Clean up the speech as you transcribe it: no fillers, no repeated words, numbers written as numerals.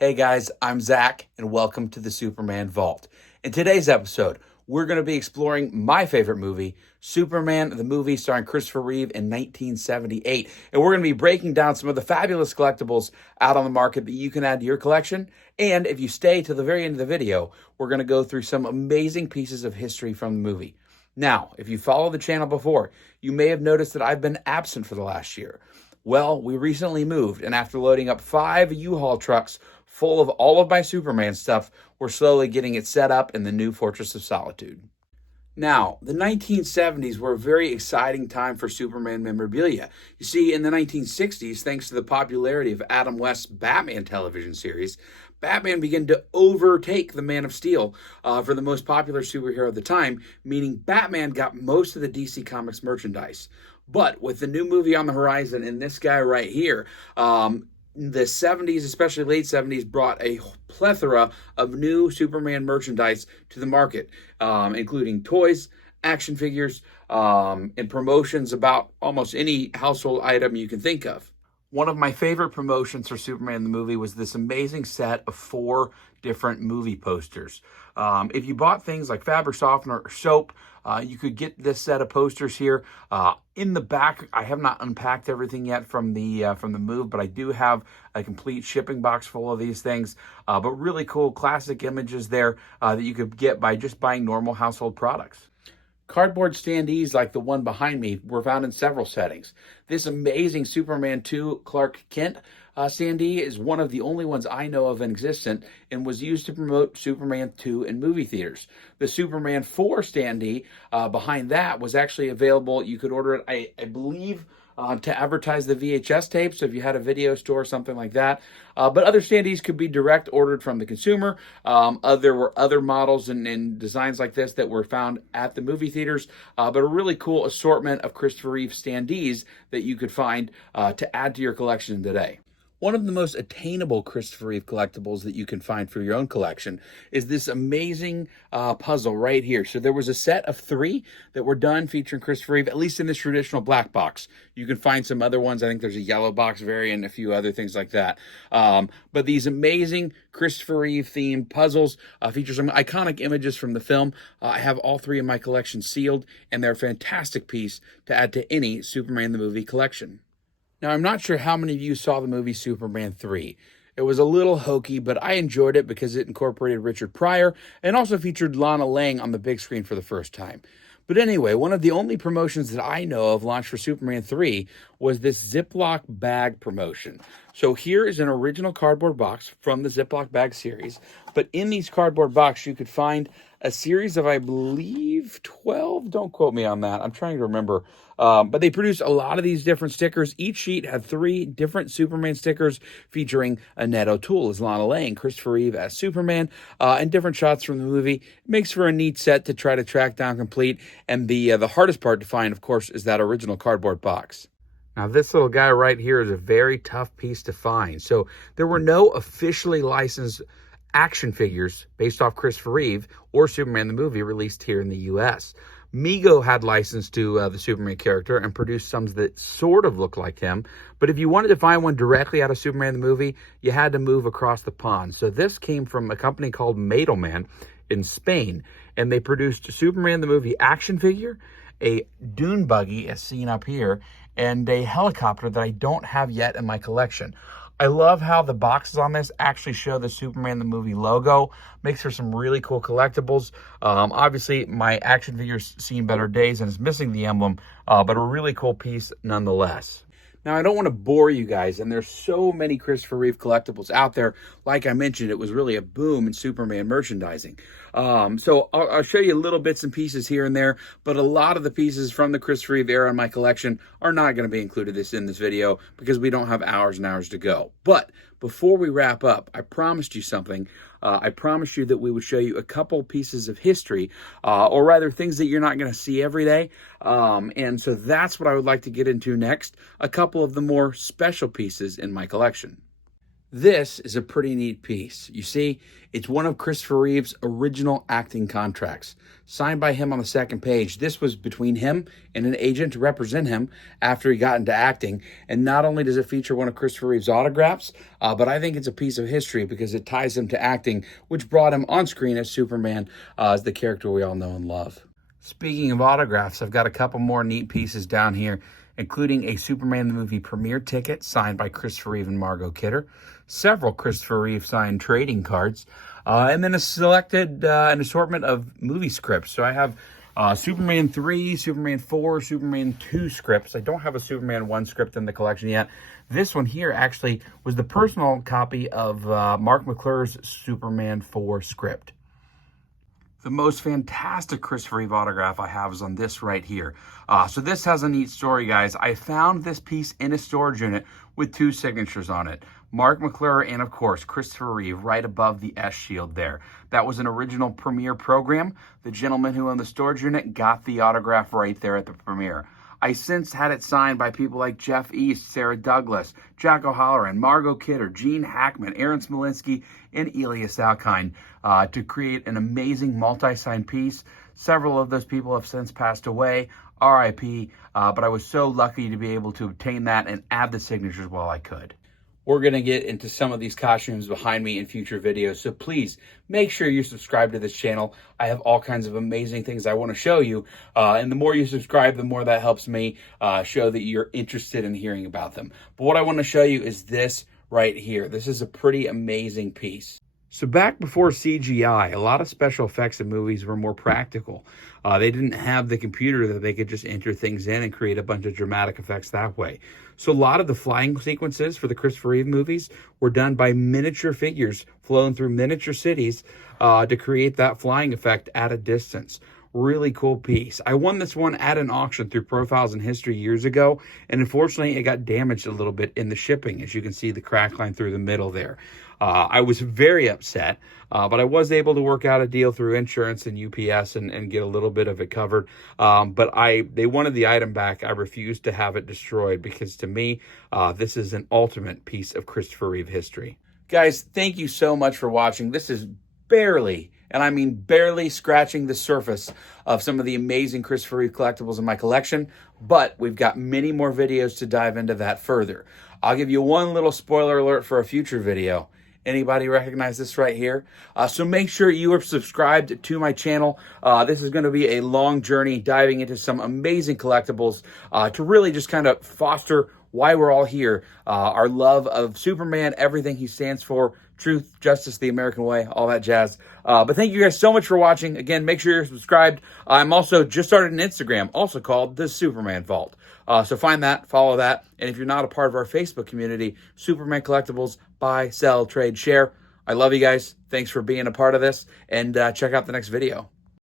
Hey guys, I'm Zach, and welcome to the Superman Vault. In today's episode, we're going to be exploring my favorite movie, Superman, the movie starring Christopher Reeve in 1978. And we're going to be breaking down some of the fabulous collectibles out on the market that you can add to your collection. And if you stay to the very end of the video, we're going to go through some amazing pieces of history from the movie. Now, if you follow the channel before, you may have noticed that I've been absent for the last year. Well, we recently moved, and after loading up 5 U-Haul trucks full of all of my Superman stuff, we're slowly getting it set up in the new Fortress of Solitude. Now, the 1970s were a very exciting time for Superman memorabilia. You see, in the 1960s, thanks to the popularity of Adam West's Batman television series, Batman began to overtake the Man of Steel for the most popular superhero of the time, meaning Batman got most of the DC Comics merchandise. But with the new movie on the horizon and this guy right here, the 70s, especially late 70s, brought a plethora of new Superman merchandise to the market, including toys, action figures, and promotions about almost any household item you can think of. One of my favorite promotions for Superman the movie was this amazing set of 4 different movie posters. If you bought things like fabric softener or soap, you could get this set of posters here. In the back, I have not unpacked everything yet from the move, but I do have a complete shipping box full of these things. But really cool classic images there that you could get by just buying normal household products. Cardboard standees like the one behind me were found in several settings. This amazing Superman 2 Clark Kent standee is one of the only ones I know of in existence and was used to promote Superman 2 in movie theaters. The Superman 4 standee behind that was actually available. You could order it, I believe, to advertise the VHS tapes, so if you had a video store or something like that. But other standees could be direct ordered from the consumer. There were other models and designs like this that were found at the movie theaters, but a really cool assortment of Christopher Reeve standees that you could find to add to your collection today. One of the most attainable Christopher Reeve collectibles that you can find for your own collection is this amazing puzzle right here. So there was a set of 3 that were done featuring Christopher Reeve, at least in this traditional black box. You can find some other ones. I think there's a yellow box variant, a few other things like that. But these amazing Christopher Reeve themed puzzles feature some iconic images from the film. I have all 3 in my collection sealed, and they're a fantastic piece to add to any Superman the Movie collection. Now, I'm not sure how many of you saw the movie Superman 3. It was a little hokey, but I enjoyed it because it incorporated Richard Pryor and also featured Lana Lang on the big screen for the first time. But anyway, one of the only promotions that I know of launched for Superman 3 was this Ziploc bag promotion. So here is an original cardboard box from the Ziploc bag series. But in these cardboard boxes, you could find a series of, I believe, 12. Don't quote me on that. I'm trying to remember. But they produced a lot of these different stickers. Each sheet had 3 different Superman stickers featuring Annette O'Toole as Lana Lang, Christopher Reeve as Superman, and different shots from the movie. It makes for a neat set to try to track down complete. And the hardest part to find, of course, is that original cardboard box. Now, this little guy right here is a very tough piece to find. So there were no officially licensed action figures based off Christopher Reeve or Superman the movie released here in the U.S. Mego had license to the Superman character and produced some that sort of look like him. But if you wanted to find one directly out of Superman the movie, you had to move across the pond. So this came from a company called Madelman in Spain, and they produced Superman the movie action figure, a dune buggy as seen up here, and a helicopter that I don't have yet in my collection. I love how the boxes on this actually show the Superman the movie logo. Makes for some really cool collectibles. Obviously, my action figure's seen better days and is missing the emblem, but a really cool piece nonetheless. Now, I don't want to bore you guys, and there's so many Christopher Reeve collectibles out there. Like I mentioned, it was really a boom in Superman merchandising. So I'll show you little bits and pieces here and there, but a lot of the pieces from the Christopher Reeve era in my collection are not going to be included in this video because we don't have hours and hours to go. But before we wrap up, I promised you something. I promised you that we would show you a couple pieces of history, or rather things that you're not going to see every day. And so that's what I would like to get into next, a couple of the more special pieces in my collection. This is a pretty neat piece. You see, it's one of Christopher Reeve's original acting contracts, signed by him on the second page. This was between him and an agent to represent him after he got into acting. And not only does it feature one of Christopher Reeve's autographs, but I think it's a piece of history because it ties him to acting, which brought him on screen as Superman, as the character we all know and love. Speaking of autographs, I've got a couple more neat pieces down here, including a Superman the Movie premiere ticket signed by Christopher Reeve and Margot Kidder, several Christopher Reeve signed trading cards, and then an assortment of movie scripts. So I have Superman 3, Superman 4, Superman 2 scripts. I don't have a Superman 1 script in the collection yet. This one here actually was the personal copy of Mark McClure's Superman 4 script. The most fantastic Christopher Reeve autograph I have is on this right here. So this has a neat story, guys. I found this piece in a storage unit with two signatures on it. Mark McClure and, of course, Christopher Reeve right above the S shield there. That was an original premiere program. The gentleman who owned the storage unit got the autograph right there at the premiere. I since had it signed by people like Jeff East, Sarah Douglas, Jack O'Halloran, Margot Kidder, Gene Hackman, Aaron Smolinski, and Elias Alkine to create an amazing multi-sign piece. Several of those people have since passed away, RIP, but I was so lucky to be able to obtain that and add the signatures while I could. We're going to get into some of these costumes behind me in future videos, so please make sure you subscribe to this channel. I have all kinds of amazing things I want to show you, and the more you subscribe, the more that helps me show that you're interested in hearing about them. But what I want to show you is this right here. This is a pretty amazing piece. So back before CGI, a lot of special effects in movies were more practical. They didn't have the computer that they could just enter things in and create a bunch of dramatic effects that way. So a lot of the flying sequences for the Christopher Reeve movies were done by miniature figures flown through miniature cities to create that flying effect at a distance. Really cool piece. I won this one at an auction through Profiles in History years ago, and unfortunately it got damaged a little bit in the shipping. As you can see, the crack line through the middle there. I was very upset, but I was able to work out a deal through insurance and UPS and get a little bit of it covered. But they wanted the item back. I refused to have it destroyed because to me, this is an ultimate piece of Christopher Reeve history. Guys, thank you so much for watching. This is barely, and I mean barely, scratching the surface of some of the amazing Christopher Reeve collectibles in my collection, but we've got many more videos to dive into that further. I'll give you one little spoiler alert for a future video. Anybody recognize this right here? So make sure you are subscribed to my channel. This is going to be a long journey diving into some amazing collectibles to really just kind of foster why we're all here. Our love of Superman, everything he stands for, truth, justice, the American way, all that jazz. But thank you guys so much for watching. Again, make sure you're subscribed. I'm also just started an Instagram, also called The Superman Vault. So find that, follow that. And if you're not a part of our Facebook community, Superman Collectibles, buy, sell, trade, share. I love you guys. Thanks for being a part of this. And check out the next video.